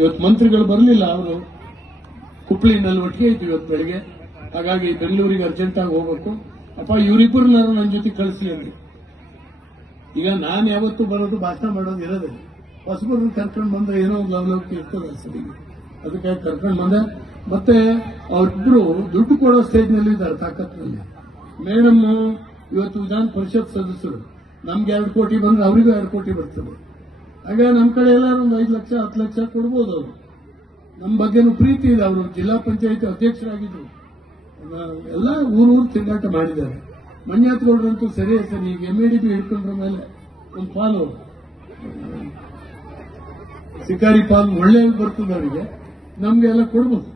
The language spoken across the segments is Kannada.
ಇವತ್ತು ಮಂತ್ರಿಗಳು ಬರಲಿಲ್ಲ, ಅವರು ಕುಪ್ಪಳಿನಲ್ಲಿ ಒಟ್ಟಿಗೆ ಇದ್ವಿ ಇವತ್ತು ಬೆಳಿಗ್ಗೆ. ಹಾಗಾಗಿ ಬೆಂಗಳೂರಿಗೆ ಅರ್ಜೆಂಟ್ ಆಗಿ ಹೋಗ್ಬೇಕು. ಅಪ್ಪ ಇವರಿಬ್ಬರನ್ನಾರು ನನ್ನ ಜೊತೆ ಕಳಿಸಿ ಅಂದ್ರು. ಈಗ ನಾನು ಯಾವತ್ತೂ ಬರೋದು ಭಾಷಣ ಮಾಡೋದು ಇರೋದಿಲ್ಲ, ಹೊಸಬರನ್ನ ಕರ್ಕೊಂಡು ಬಂದ್ರೆ ಏನೋ ಒಂದು ಲವಲವಿಕೆ ಇರ್ತದೆ ಸರಿಗೆ, ಅದಕ್ಕಾಗಿ ಕರ್ಕೊಂಡು ಬಂದೆ. ಮತ್ತೆ ಅವ್ರಿಬ್ರು ದುಡ್ಡು ಕೊಡೋ ಸ್ಟೇಜ್ನಲ್ಲಿ ಇದ್ದಾರೆ, ತಾಕತ್ನಲ್ಲಿ. ಮೇಡಮ್ ಇವತ್ತು ವಿಧಾನ ಪರಿಷತ್ ಸದಸ್ಯರು, ನಮ್ಗೆ 2 ಕೋಟಿ ಬಂದ್ರೆ ಅವರಿಗೂ 2 ಕೋಟಿ ಬರ್ತದೆ. ಆಗ ನಮ್ಮ ಕಡೆ ಎಲ್ಲರೂ ಒಂದು 5 ಲಕ್ಷ 10 ಲಕ್ಷ ಕೊಡ್ಬೋದು. ಅವರು ನಮ್ಮ ಬಗ್ಗೆನೂ ಪ್ರೀತಿ ಇದೆ. ಅವರು ಜಿಲ್ಲಾ ಪಂಚಾಯತ್ ಅಧ್ಯಕ್ಷರಾಗಿದ್ರು, ಎಲ್ಲ ಊರು ತಿರುಗಾಟ ಮಾಡಿದ್ದಾರೆ. ಮಂಜುನಾಥ್ ಗೌಡ್ರಂತೂ ಸರಿ ಸರ್, ಈಗ MADB ಹಿಡ್ಕೊಂಡ್ರ ಮೇಲೆ ಒಂದು ಪಾಲು ಶಿಕಾರಿ ಪಾಲು ಒಳ್ಳೆ ಬರ್ತದೆ ಅವರಿಗೆ, ನಮ್ಗೆಲ್ಲ ಕೊಡ್ಬೋದು.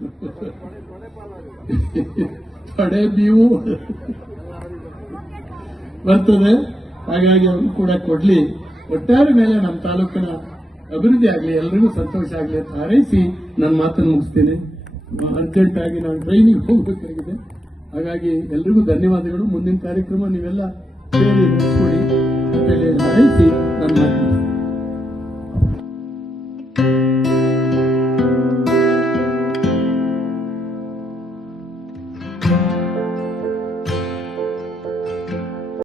ತಡೆ ಬೀವು ಬರ್ತದೆ. ಹಾಗಾಗಿ ಅವ್ರು ಕೂಡ ಕೊಡ್ಲಿ. ಒಟ್ಟಾರೆ ಮೇಲೆ ನಮ್ಮ ತಾಲೂಕಿನ ಅಭಿವೃದ್ಧಿ ಆಗಲಿ, ಎಲ್ರಿಗೂ ಸಂತೋಷ ಆಗಲಿ ಅಂತ ಹಾರೈಸಿ ನನ್ನ ಮಾತನ್ನು ಮುಗಿಸ್ತೇನೆ. ಅರ್ಜೆಂಟ್ ಆಗಿ ನಾನು ಟ್ರೈನಿಗೆ ಹೋಗಬೇಕಾಗಿದೆ. ಹಾಗಾಗಿ ಎಲ್ರಿಗೂ ಧನ್ಯವಾದಗಳು. ಮುಂದಿನ ಕಾರ್ಯಕ್ರಮ ನೀವೆಲ್ಲ ಸೇರಿ ನಡೆಸ್ಕೊಡಿ ಅಂತ ಹೇಳಿ ಹಾರೈಸಿ ನನ್ನ ಮಾತು